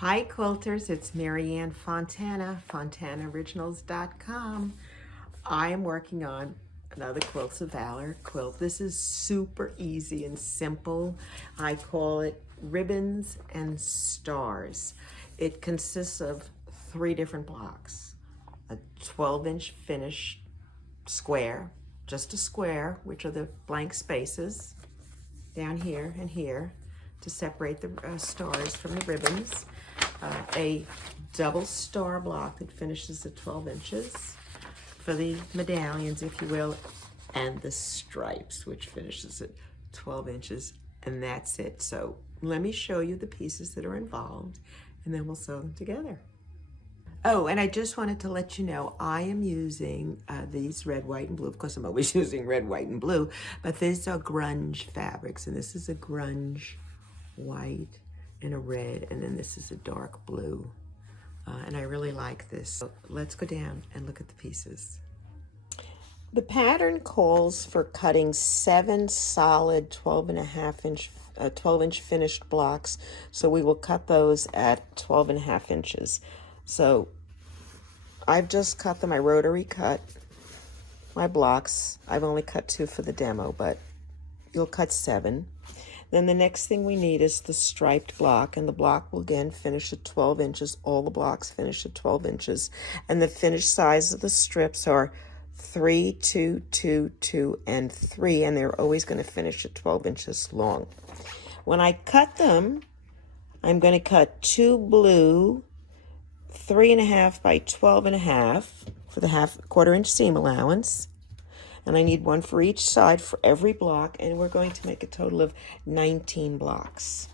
Hi quilters, it's Marianne Fontana, fontanaoriginals.com. I am working on another Quilts of Valor quilt. This is super easy and simple. I call it Ribbons and Stars. It consists of 3 different blocks. A 12-inch finished square, just a square, which are the blank spaces down here and here to separate the stars from the ribbons. A double star block that finishes at 12 inches for the medallions, if you will, and the stripes, which finishes at 12 inches, and that's it. So let me show you the pieces that are involved, and then we'll sew them together. Oh, and I just wanted to let you know, I am using these red, white, and blue. Of course, I'm always using red, white, and blue, but these are grunge fabrics, and this is a grunge white and a red, and then this is a dark blue. And I really like this. So let's go down and look at the pieces. The pattern calls for cutting 7 solid 12-inch finished blocks. So we will cut those at 12.5 inches. So I've just cut them. I rotary cut my blocks. I've only cut 2 for the demo, but you'll cut 7. Then the next thing we need is the striped block, and the block will again finish at 12 inches. All the blocks finish at 12 inches. And the finished size of the strips are 3, 2, 2, 2, and 3, and they're always going to finish at 12 inches long. When I cut them, I'm going to cut 2 blue 3.5 by 12.5 for the quarter-inch seam allowance. And I need 1 for each side for every block, and we're going to make a total of 19 blocks.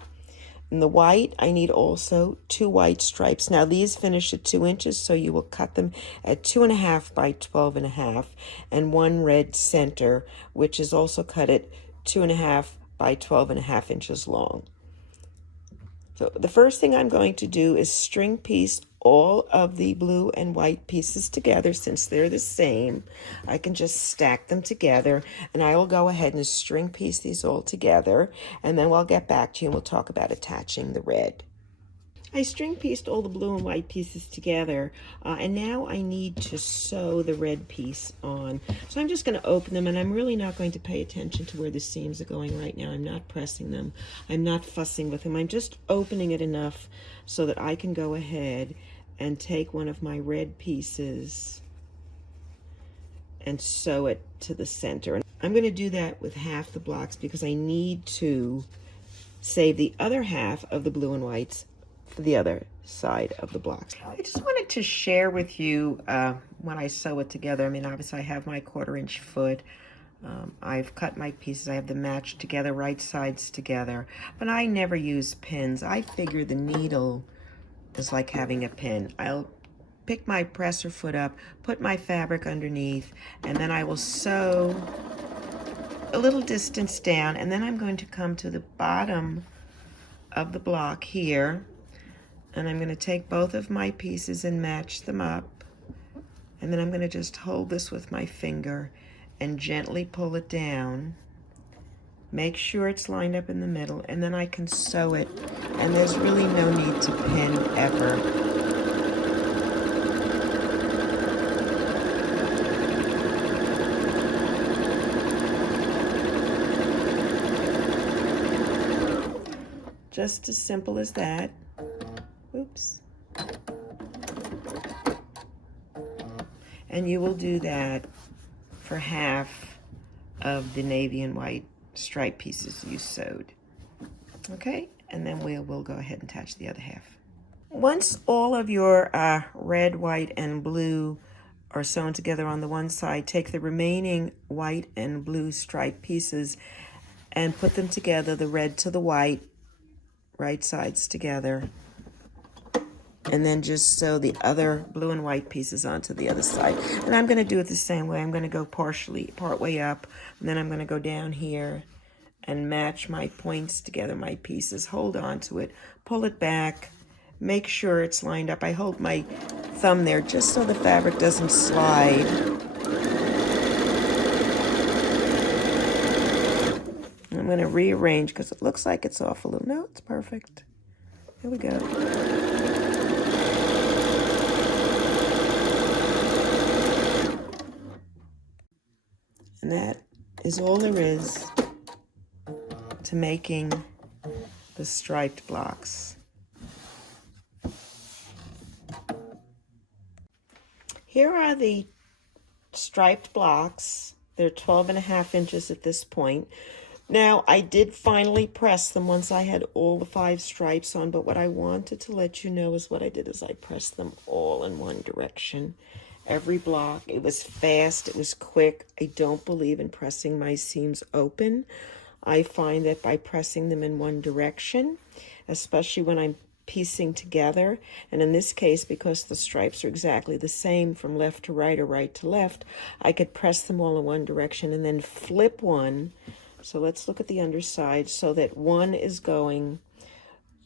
In the white, I need also 2 white stripes. Now these finish at 2 inches, so you will cut them at 2.5 by 12.5, and 1 red center, which is also cut at 2.5 by 12.5 inches long. So the first thing I'm going to do is string piece all of the blue and white pieces together. Since they're the same, I can just stack them together, and I will go ahead and string piece these all together, and then I'll get back to you and we'll talk about attaching the red. I string pieced all the blue and white pieces together, and now I need to sew the red piece on. So I'm just going to open them, and I'm really not going to pay attention to where the seams are going right now. I'm not pressing them. I'm not fussing with them. I'm just opening it enough so that I can go ahead and take one of my red pieces and sew it to the center. And I'm going to do that with half the blocks because I need to save the other half of the blue and whites for the other side of the blocks. I just wanted to share with you when I sew it together. I mean, obviously I have my quarter-inch foot. I've cut my pieces. I have them matched together, right sides together. But I never use pins. I figure the needle is like having a pin. I'll pick my presser foot up, put my fabric underneath, and then I will sew a little distance down, and then I'm going to come to the bottom of the block here, and I'm going to take both of my pieces and match them up, and then I'm going to just hold this with my finger and gently pull it down. Make sure it's lined up in the middle, and then I can sew it, and there's really no need to pin ever. Just as simple as that. Oops. And you will do that for half of the navy and white stripe pieces you sewed. Okay, and then we'll go ahead and attach the other half. Once all of your red, white, and blue are sewn together on the one side, take the remaining white and blue stripe pieces and put them together, the red to the white, right sides together, and then just sew the other blue and white pieces onto the other side. And I'm going to do it the same way. I'm going to go part way up, and then I'm going to go down here and match my points together, my pieces, hold on to it, pull it back, make sure it's lined up. I hold my thumb there just so the fabric doesn't slide. I'm going to rearrange because it looks like it's off a little. No, it's perfect. Here we go. And that is all there is to making the striped blocks. Here are the striped blocks. They're 12.5 inches at this point. Now, I did finally press them once I had all the 5 stripes on, but what I wanted to let you know is what I did is I pressed them all in one direction. Every block. It was fast, it was quick. I don't believe in pressing my seams open. I find that by pressing them in one direction, especially when I'm piecing together, and in this case, because the stripes are exactly the same from left to right or right to left, I could press them all in one direction and then flip one. So let's look at the underside, so that one is going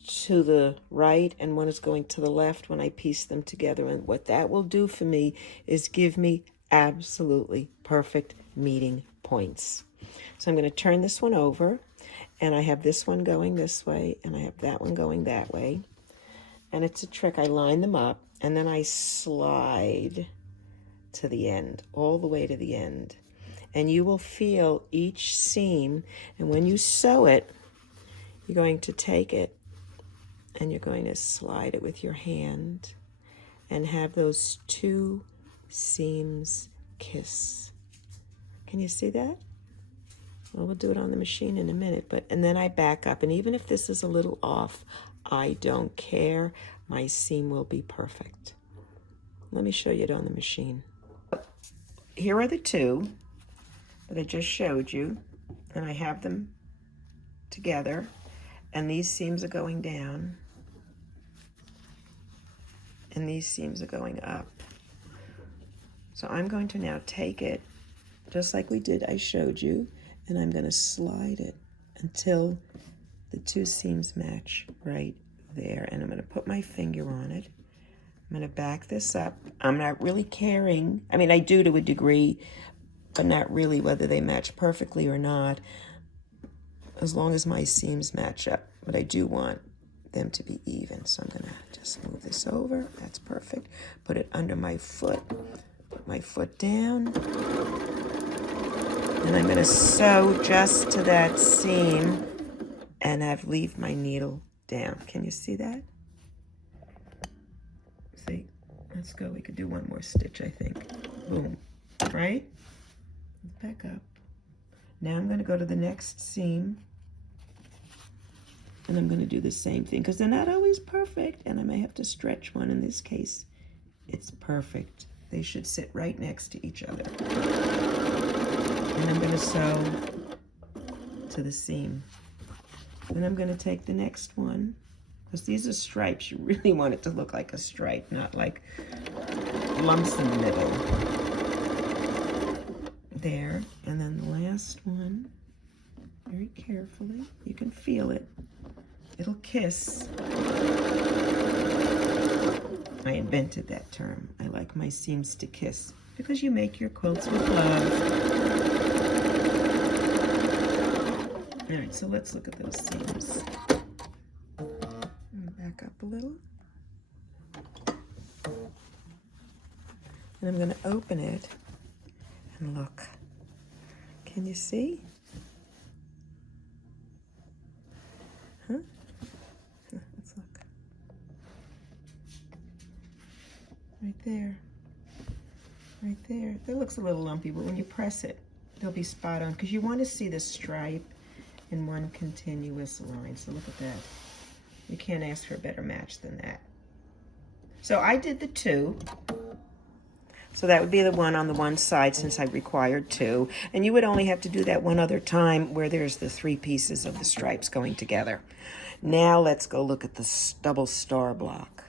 to the right and one is going to the left when I piece them together. And what that will do for me is give me absolutely perfect meeting points. So I'm going to turn this one over, and I have this one going this way and I have that one going that way. And it's a trick. I line them up and then I slide to the end, all the way to the end. And you will feel each seam, and when you sew it, you're going to take it and you're going to slide it with your hand and have those 2 seams kiss. Can you see that? Well, we'll do it on the machine in a minute, and then I back up, and even if this is a little off, I don't care. My seam will be perfect. Let me show you it on the machine. Here are the 2 that I just showed you, and I have them together, and these seams are going down and these seams are going up. So I'm going to now take it just like we did, I showed you, and I'm going to slide it until the 2 seams match right there, and I'm going to put my finger on it. I'm going to back this up. I'm not really caring. I mean, I do to a degree, but not really whether they match perfectly or not, as long as my seams match up. But I do want them to be even. So I'm going to just move this over. That's perfect. Put it under my foot. Put my foot down. And I'm going to sew just to that seam and leave my needle down. Can you see that? See? Let's go. We could do one more stitch, I think. Boom. Right? Back up. Now I'm going to go to the next seam, and I'm going to do the same thing, because they're not always perfect, and I may have to stretch one. In this case, it's perfect. They should sit right next to each other. And I'm going to sew to the seam. Then I'm going to take the next one, because these are stripes. You really want it to look like a stripe, not like lumps in the middle. There, and then the last one, very carefully. You can feel it. It'll kiss. I invented that term. I like my seams to kiss, because you make your quilts with love. All right, so let's look at those seams. Back up a little. And I'm going to open it and look. Can you see? Huh? Let's look. Right there. Right there. That looks a little lumpy, but when you press it, they'll be spot on, because you want to see the stripe in one continuous line. So look at that. You can't ask for a better match than that. So I did the 2. So that would be the one on the one side, since I required 2. And you would only have to do that one other time where there's the 3 pieces of the stripes going together. Now let's go look at the double star block.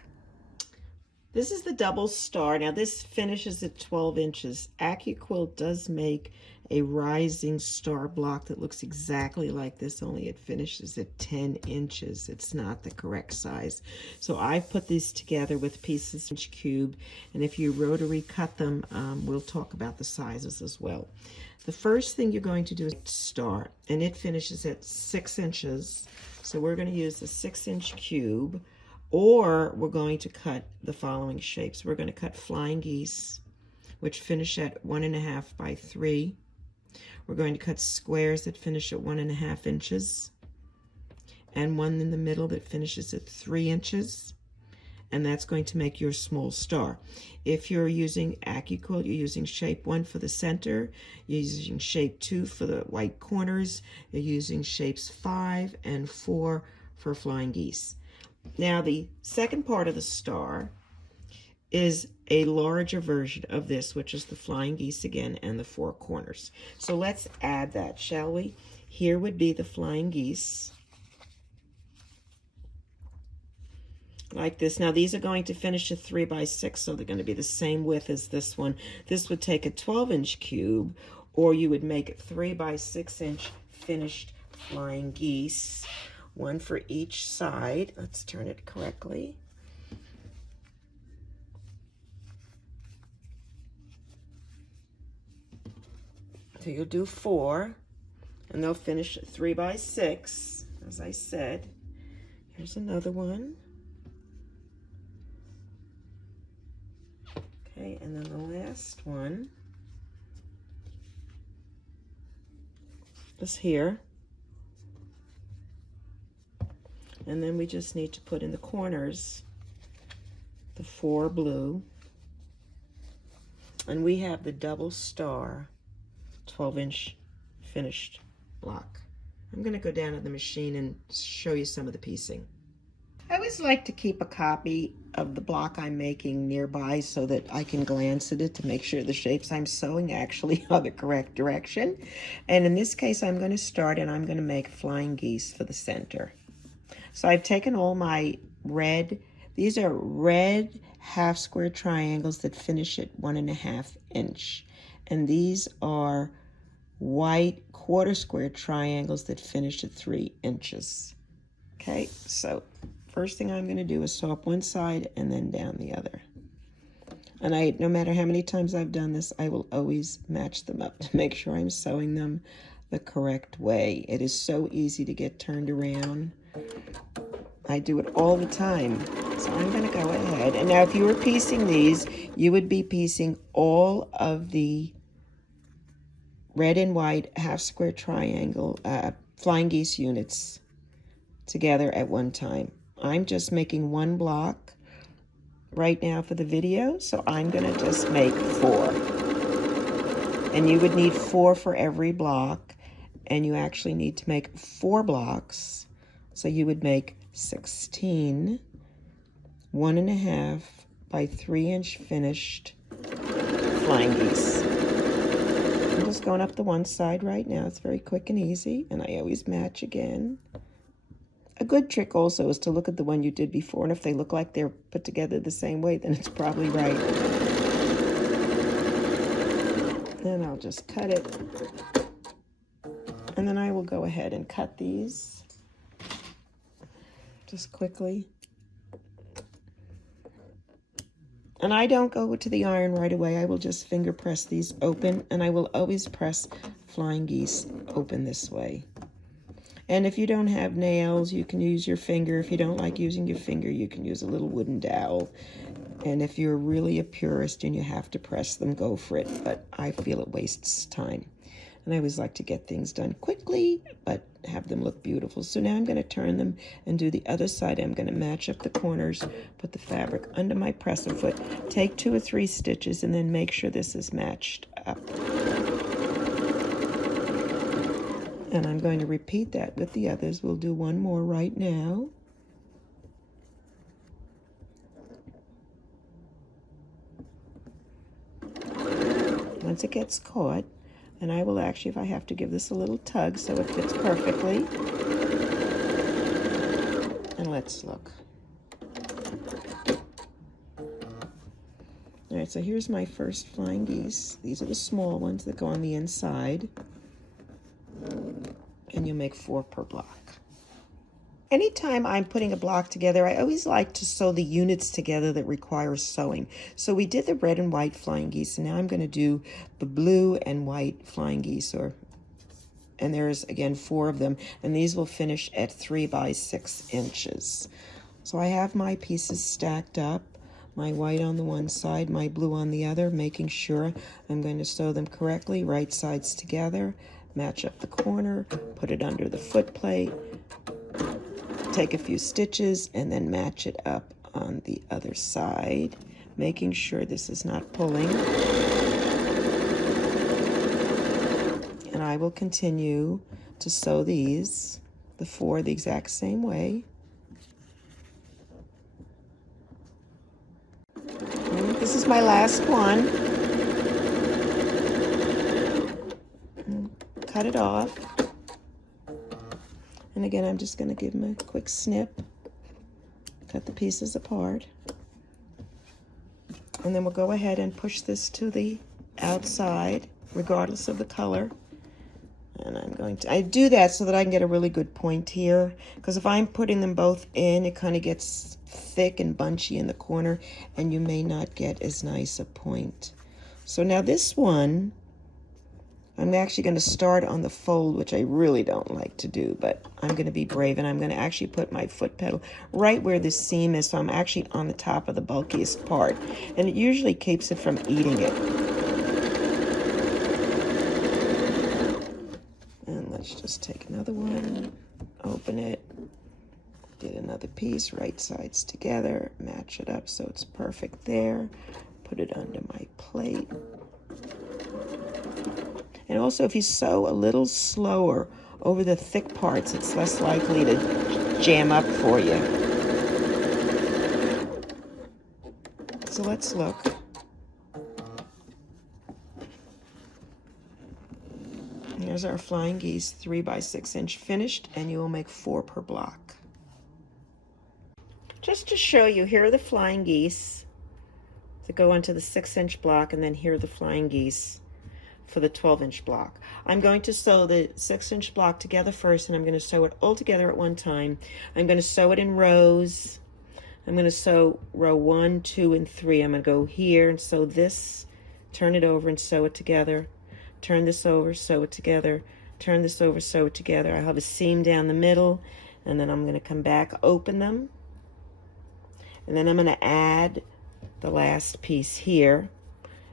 This is the double star. Now this finishes at 12 inches. AccuQuilt does make a rising star block that looks exactly like this, only it finishes at 10 inches. It's not the correct size. So I put these together with pieces inch cube, and if you rotary cut them, we'll talk about the sizes as well. The first thing you're going to do is start, and it finishes at 6 inches. So we're going to use the 6-inch cube, or we're going to cut the following shapes. We're going to cut flying geese, which finish at 1.5 by 3. We're going to cut squares that finish at 1.5 inches, and one in the middle that finishes at 3 inches, and that's going to make your small star. If you're using AccuQuilt, you're using shape 1 for the center, you're using shape 2 for the white corners, you're using shapes 5 and 4 for flying geese. Now the second part of the star is a larger version of this, which is the flying geese again and the 4 corners. So let's add that, shall we? Here would be the flying geese, like this. Now these are going to finish at 3 by 6, so they're going to be the same width as this one. This would take a 12-inch cube, or you would make 3 by 6-inch finished flying geese, one for each side. Let's turn it correctly. So you'll do 4, and they'll finish at 3 by 6, as I said. Here's another one. Okay, and then the last one is here. And then we just need to put in the corners the 4 blue. And we have the double star 12-inch finished block. I'm going to go down to the machine and show you some of the piecing. I always like to keep a copy of the block I'm making nearby so that I can glance at it to make sure the shapes I'm sewing actually are the correct direction. And in this case, I'm going to start and I'm going to make flying geese for the center. So I've taken all my red, these are red half square triangles that finish at 1.5 inch. And these are white quarter square triangles that finish at 3 inches. Okay, so first thing I'm going to do is sew up one side and then down the other. And no matter how many times I've done this, I will always match them up to make sure I'm sewing them the correct way. It is so easy to get turned around. I do it all the time. So I'm going to go ahead. And now if you were piecing these, you would be piecing all of the red and white half square triangle flying geese units together at one time. I'm just making one block right now for the video, so I'm going to just make 4. And you would need 4 for every block, and you actually need to make 4 blocks, so you would make 16 1.5 by 3 inch finished flying geese. I'm just going up the one side right now. It's very quick and easy, and I always match again. A good trick also is to look at the one you did before, and if they look like they're put together the same way, then it's probably right. Then I'll just cut it, and then I will go ahead and cut these just quickly. And I don't go to the iron right away. I will just finger press these open, and I will always press flying geese open this way. And if you don't have nails, you can use your finger. If you don't like using your finger, you can use a little wooden dowel. And if you're really a purist and you have to press them, go for it. But I feel it wastes time. And I always like to get things done quickly, but have them look beautiful. So now I'm going to turn them and do the other side. I'm going to match up the corners, put the fabric under my presser foot, take 2 or 3 stitches, and then make sure this is matched up. And I'm going to repeat that with the others. We'll do one more right now. Once it gets caught, and I will actually, if I have to, give this a little tug so it fits perfectly. And let's look. All right, so here's my first flying geese. These are the small ones that go on the inside. And you'll make 4 per block. Anytime I'm putting a block together, I always like to sew the units together that require sewing. So we did the red and white flying geese, and now I'm going to do the blue and white flying geese, and there's again 4 of them, and these will finish at 3 by 6 inches. So I have my pieces stacked up, my white on the one side, my blue on the other, making sure I'm going to sew them correctly, right sides together, match up the corner, put it under the foot plate, take a few stitches, and then match it up on the other side, making sure this is not pulling. And I will continue to sew these, the 4, the exact same way. And this is my last one. Cut it off. And again, I'm just going to give them a quick snip, cut the pieces apart. And then we'll go ahead and push this to the outside, regardless of the color. And I do that so that I can get a really good point here, because if I'm putting them both in, it kind of gets thick and bunchy in the corner, and you may not get as nice a point. So now this one, I'm actually going to start on the fold, which I really don't like to do, but I'm going to be brave, and I'm going to actually put my foot pedal right where the seam is, so I'm actually on the top of the bulkiest part, and it usually keeps it from eating it. And let's just take another one, open it, did another piece, right sides together, match it up so it's perfect there, put it under my plate. And also, if you sew a little slower over the thick parts, it's less likely to jam up for you. So let's look. Here's our flying geese, 3 by 6 inch finished, and you will make 4 per block. Just to show you, here are the flying geese that go onto the 6 inch block, and then here are the flying geese for the 12 inch block. I'm going to sew the 6 inch block together first, and I'm going to sew it all together at one time. I'm going to sew it in rows. I'm going to sew row 1, 2, and 3. I'm going to go here and sew this, turn it over and sew it together, turn this over, sew it together, turn this over, sew it together. I have a seam down the middle, and then I'm going to come back, open them, and then I'm going to add the last piece here,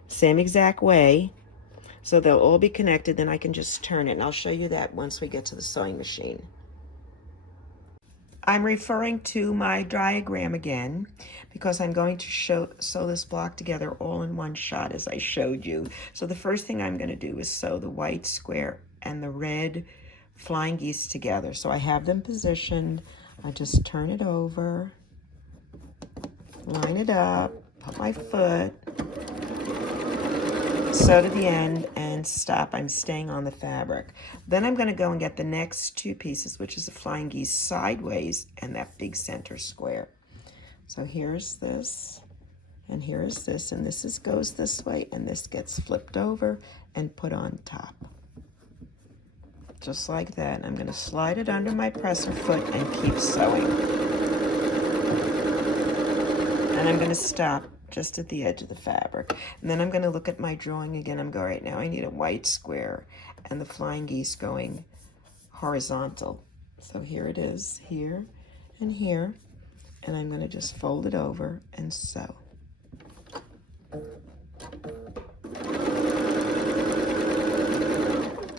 same exact way. So they'll all be connected, then I can just turn it, and I'll show you that once we get to the sewing machine. I'm referring to my diagram again because I'm going to sew this block together all in one shot as I showed you. So the first thing I'm going to do is sew the white square and the red flying geese together. So I have them positioned. I just turn it over, line it up, put my foot, sew to the end, and stop. I'm staying on the fabric. Then I'm going to go and get the next 2 pieces, which is the flying geese sideways and that big center square. So here's this, and here's this, and this goes this way, and this gets flipped over and put on top. Just like that. I'm going to slide it under my presser foot and keep sewing. And I'm going to stop just at the edge of the fabric. And then I'm going to look at my drawing again. I'm going, right now I need a white square and the flying geese going horizontal. So here it is, here and here. And I'm going to just fold it over and sew.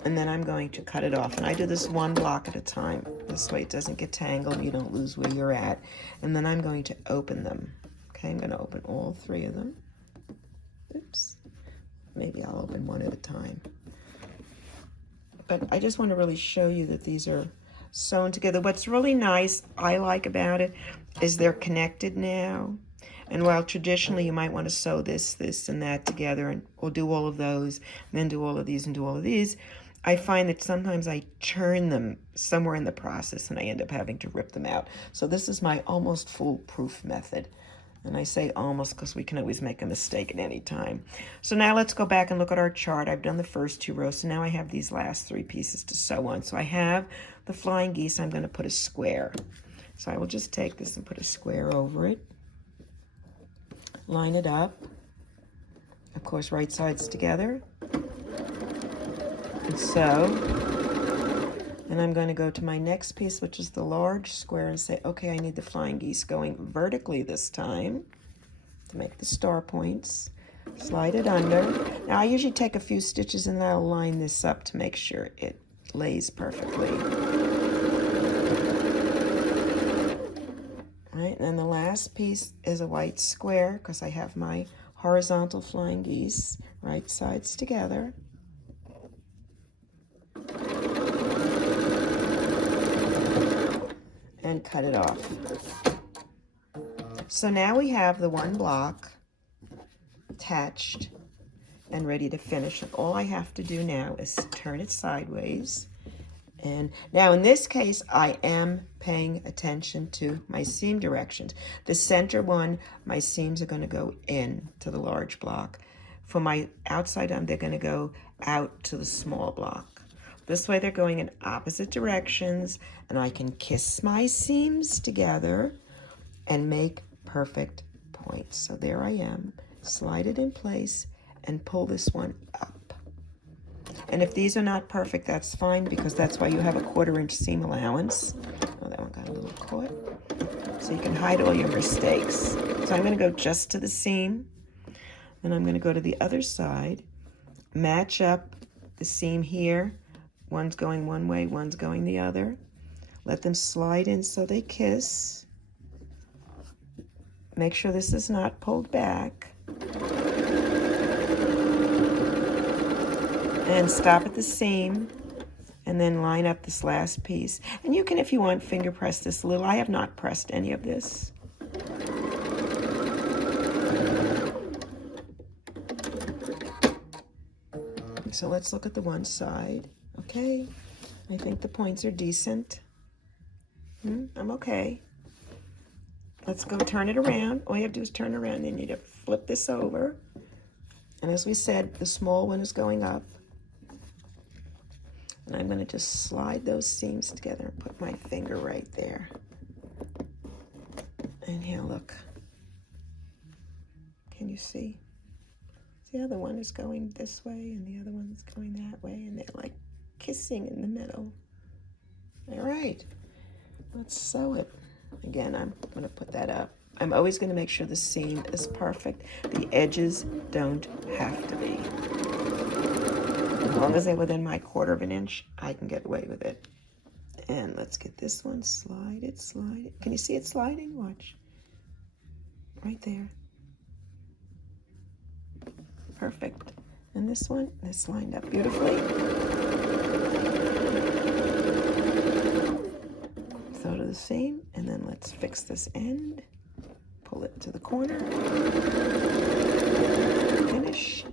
And then I'm going to cut it off. And I do this one block at a time. This way it doesn't get tangled, you don't lose where you're at. And then I'm going to open them. Okay, I'm going to open all 3 of them. Oops. Maybe I'll open one at a time. But I just want to really show you that these are sewn together. What's really nice, I like about it, is they're connected now. And while traditionally you might want to sew this, this, and that together, and we'll do all of those, and then do all of these and do all of these, I find that sometimes I turn them somewhere in the process and I end up having to rip them out. So this is my almost foolproof method. And I say almost because we can always make a mistake at any time. So now let's go back and look at our chart. I've done the first 2 rows, so now I have these last 3 pieces to sew on. So I have the flying geese. I'm going to put a square. So I will just take this and put a square over it. Line it up. Of course, right sides together. And sew. And I'm going to go to my next piece, which is the large square, and say, okay, I need the flying geese going vertically this time to make the star points. Slide it under. Now I usually take a few stitches and I'll line this up to make sure it lays perfectly. All right, and then the last piece is a white square because I have my horizontal flying geese, right sides together. And cut it off. So now we have the one block attached and ready to finish. And all I have to do now is turn it sideways. And now in this case, I am paying attention to my seam directions. The center one, my seams are going to go in to the large block. For my outside arm, they're going to go out to the small block. This way they're going in opposite directions, and I can kiss my seams together and make perfect points. So there I am. Slide it in place and pull this one up. And if these are not perfect, that's fine, because that's why you have a 1/4 inch seam allowance. Oh, that one got a little caught. So you can hide all your mistakes. So I'm going to go just to the seam, and I'm going to go to the other side, match up the seam here. One's going one way, one's going the other. Let them slide in so they kiss. Make sure this is not pulled back. And stop at the seam, and then line up this last piece. And you can, if you want, finger press this a little. I have not pressed any of this. So let's look at the one side. Okay, I think the points are decent. I'm okay. Let's go turn it around. All you have to do is turn around, and you need to flip this over. And as we said, the small one is going up. And I'm going to just slide those seams together and put my finger right there. And here, look. Can you see? The other one is going this way, and the other one is going that way, and they're like kissing in the middle. All right, let's sew it. Again, I'm going to put that up. I'm always going to make sure the seam is perfect. The edges don't have to be. As long as they're within my 1/4 inch, I can get away with it. And let's get this one, slide it, slide it. Can you see it sliding? Watch. Right there. Perfect. And this one, this lined up beautifully. Sew to the seam, and then let's fix this end. Pull it to the corner. Finish.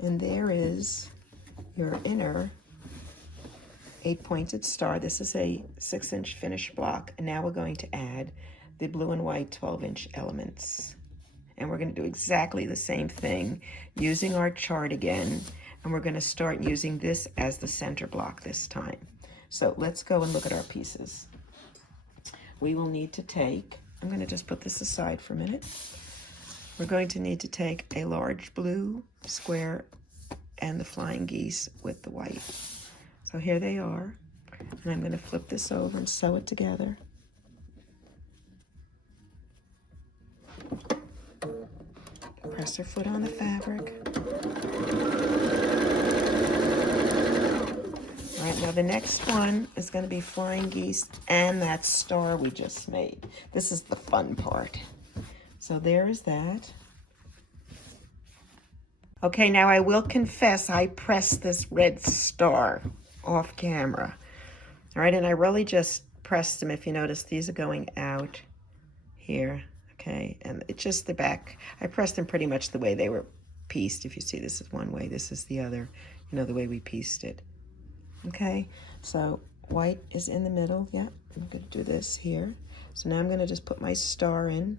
And there is your inner 8-pointed star. This is a 6-inch finished block. And now we're going to add the blue and white 12-inch elements. And we're going to do exactly the same thing using our chart again. And we're going to start using this as the center block this time. So let's go and look at our pieces. We will need to take, I'm going to just put this aside for a minute. We're going to need to take a large blue square and the flying geese with the white. So here they are. And I'm going to flip this over and sew it together. Press her foot on the fabric. All right, now the next one is going to be flying geese and that star we just made. This is the fun part. So there is that. Okay, now I will confess I pressed this red star off camera. All right, and I really just pressed them. If you notice, these are going out here. Okay, and it's just the back. I pressed them pretty much the way they were pieced. If you see, this is one way, this is the other, you know, the way we pieced it. Okay, so white is in the middle. Yeah, I'm going to do this here. So now I'm going to just put my star in.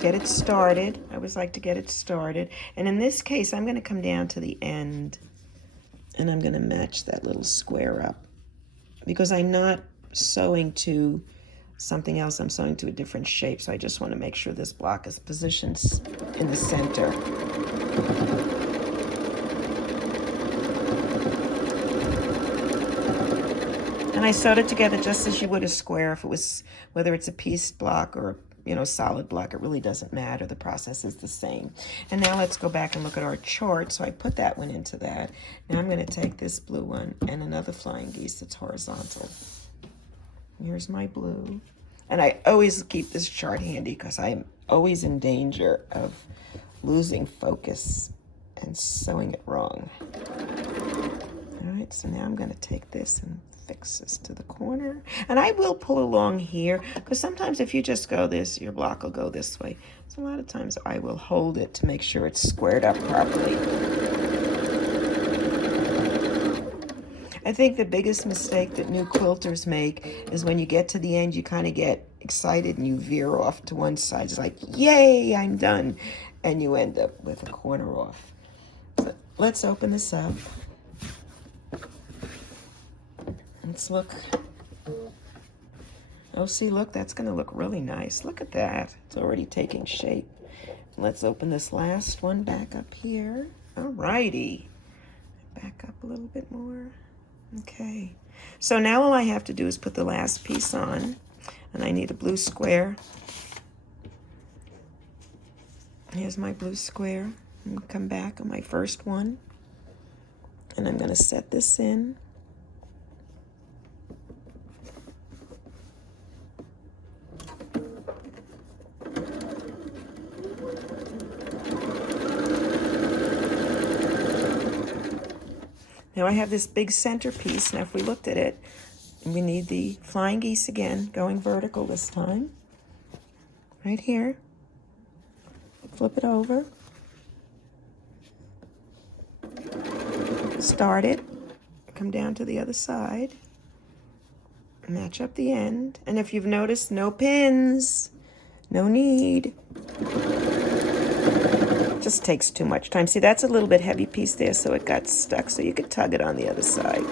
Get it started. I always like to get it started. And in this case, I'm going to come down to the end, and I'm going to match that little square up. Because I'm not sewing to something else, I'm sewing to a different shape, so I just want to make sure this block is positioned in the center. And And I sewed it together just as you would a square. If it was, whether it's a piece block or, you know, solid block, it really doesn't matter. The process is the same. And now let's go back and look at our chart. So I put that one into that. Now I'm going to take this blue one and another flying geese that's horizontal. Here's my blue. And I always keep this chart handy because I'm always in danger of losing focus and sewing it wrong. All right, so now I'm going to take this and fix this to the corner. And I will pull along here because sometimes if you just go this, your block will go this way. So a lot of times I will hold it to make sure it's squared up properly. I think the biggest mistake that new quilters make is when you get to the end, you kind of get excited and you veer off to one side. It's like, yay, I'm done. And you end up with a corner off. So let's open this up. Let's look. Oh, see, look, that's going to look really nice. Look at that. It's already taking shape. Let's open this last one back up here. All righty. Back up a little bit more. Okay, so now all I have to do is put the last piece on, and I need a blue square. Here's my blue square. I'm gonna come back on my first one, and I'm gonna set this in. Now I have this big centerpiece. Now if we looked at it, we need the flying geese again, going vertical this time. Right here. Flip it over. Start it. Come down to the other side. Match up the end. And if you've noticed, no pins. No need. Just takes too much time. See, that's a little bit heavy piece there, so it got stuck, so you could tug it on the other side.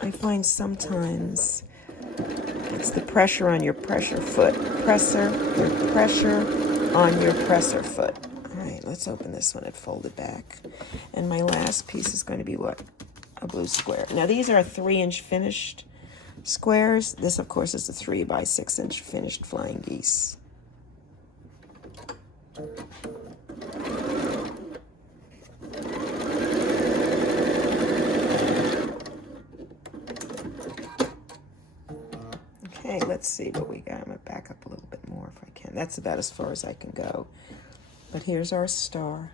I find sometimes it's the pressure on your pressure foot. Pressure on your presser foot. All right, let's open this one and fold it back. And my last piece is going to be what? A blue square. Now, these are 3-inch finished squares. This, of course, is a 3 by 6-inch finished flying geese. Okay, let's see what we got. I'm going to back up a little bit more if I can. That's about as far as I can go. But here's our star,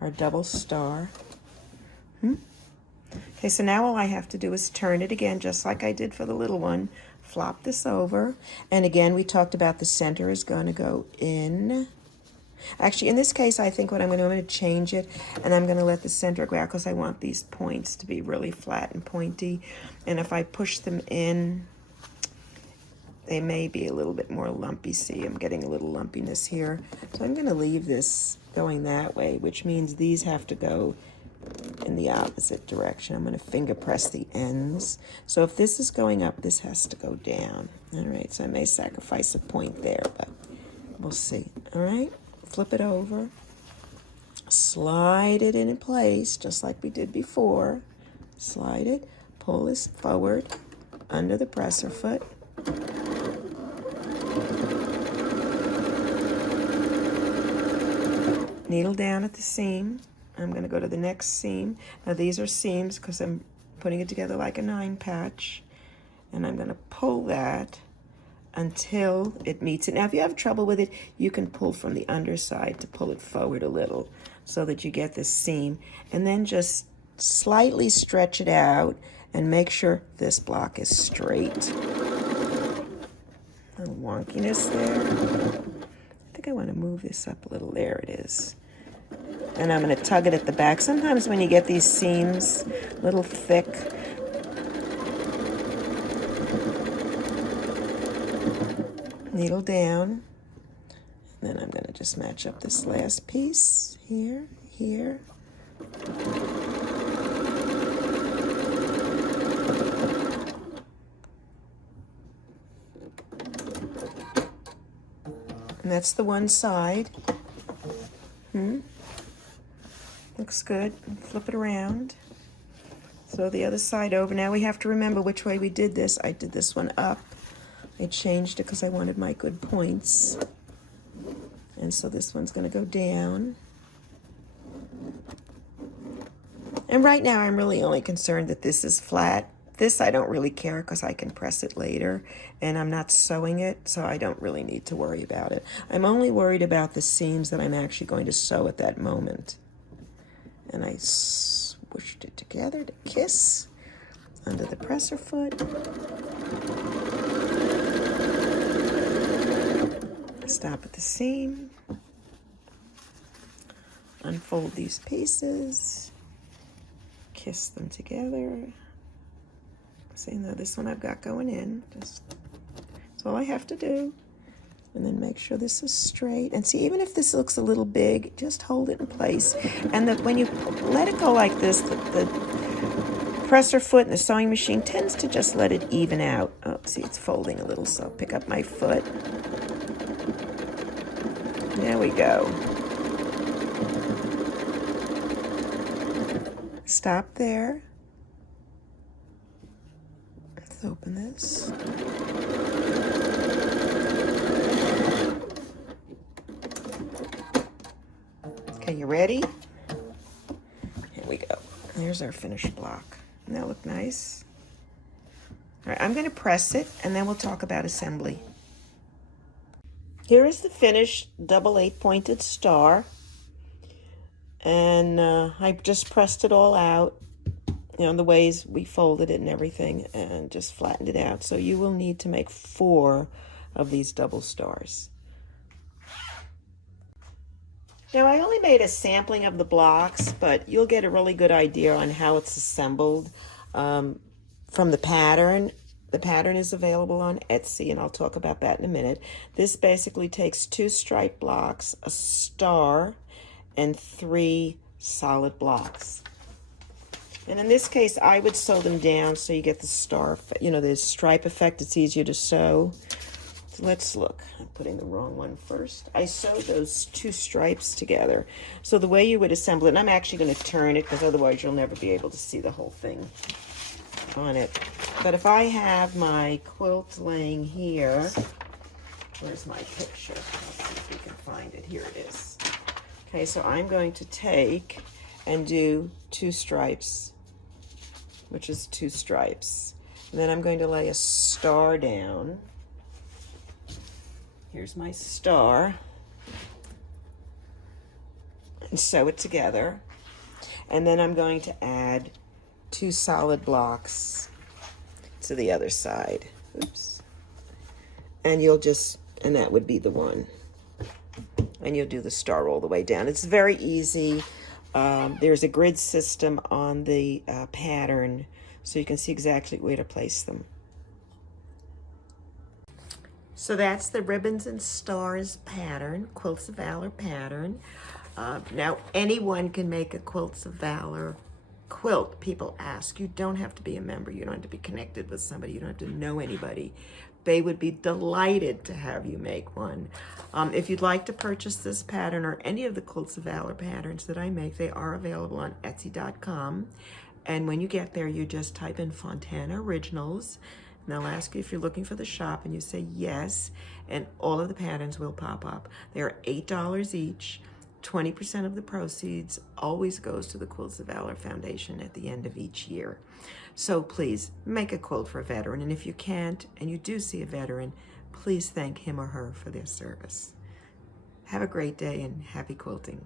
our double star. Okay, so now all I have to do is turn it again, just like I did for the little one. Flop this over. And again, we talked about the center is going to go in. Actually, in this case, I think what I'm going to change it, and I'm going to let the center go out because I want these points to be really flat and pointy. And if I push them in, they may be a little bit more lumpy. See, I'm getting a little lumpiness here. So I'm going to leave this going that way, which means these have to go in the opposite direction. I'm going to finger press the ends. So if this is going up, this has to go down. All right, so I may sacrifice a point there, but we'll see. All right, flip it over. Slide it in place, just like we did before. Slide it, pull this forward under the presser foot. Needle down at the seam. I'm going to go to the next seam. Now these are seams because I'm putting it together like a 9 patch. And I'm going to pull that until it meets it. Now if you have trouble with it, you can pull from the underside to pull it forward a little so that you get this seam. And then just slightly stretch it out and make sure this block is straight. A little wonkiness there. I think I want to move this up a little. There it is. And I'm going to tug it at the back. Sometimes when you get these seams a little thick, needle down. And then I'm going to just match up this last piece here, here. And that's the one side. Looks good. Flip it around. Throw the other side over. Now we have to remember which way we did this. I did this one up. I changed it because I wanted my good points. And so this one's going to go down. And right now I'm really only concerned that this is flat. This I don't really care because I can press it later, and I'm not sewing it, so I don't really need to worry about it. I'm only worried about the seams that I'm actually going to sew at that moment. And I swished it together to kiss under the presser foot. Stop at the seam. Unfold these pieces. Kiss them together. See, now this one I've got going in. Just, that's all I have to do. And then make sure this is straight. And see, even if this looks a little big, just hold it in place. And when you let it go like this, the presser foot and the sewing machine tends to just let it even out. Oh, see, it's folding a little, so I'll pick up my foot. There we go. Stop there. Let's open this. Okay, you ready? Here we go. There's our finished block. Doesn't that look nice? All right, I'm going to press it, and then we'll talk about assembly. Here is the finished double 8-pointed star. And I just pressed it all out, you know, the ways we folded it and everything, and just flattened it out. So you will need to make 4 of these double stars. Now I only made a sampling of the blocks, but you'll get a really good idea on how it's assembled from the pattern. The pattern is available on Etsy, and I'll talk about that in a minute. This basically takes 2 striped blocks, a star, and 3 solid blocks. And in this case, I would sew them down so you get the star, you know, the stripe effect. It's easier to sew. So let's look. I'm putting the wrong one first. I sewed those 2 stripes together. So the way you would assemble it, and I'm actually going to turn it because otherwise you'll never be able to see the whole thing on it. But if I have my quilt laying here, where's my picture? Let's see if we can find it. Here it is. Okay, so I'm going to take and do 2 stripes, which is 2 stripes. And then I'm going to lay a star down. Here's my star. And sew it together. And then I'm going to add 2 solid blocks to the other side. Oops. And you'll just, and that would be the one. And you'll do the star all the way down. It's very easy. There's a grid system on the pattern, so you can see exactly where to place them. So that's the Ribbons and Stars pattern, Quilts of Valor pattern. Now, anyone can make a Quilts of Valor quilt. People ask. You don't have to be a member. You don't have to be connected with somebody. You don't have to know anybody. They would be delighted to have you make one. If you'd like to purchase this pattern or any of the Quilts of Valor patterns that I make, they are available on Etsy.com. And when you get there, you just type in Fontana Originals, and they'll ask you if you're looking for the shop, and you say yes, and all of the patterns will pop up. They're $8 each. 20% of the proceeds always goes to the Quilts of Valor Foundation at the end of each year. So please make a quilt for a veteran, and if you can't and you do see a veteran, please thank him or her for their service. Have a great day and happy quilting.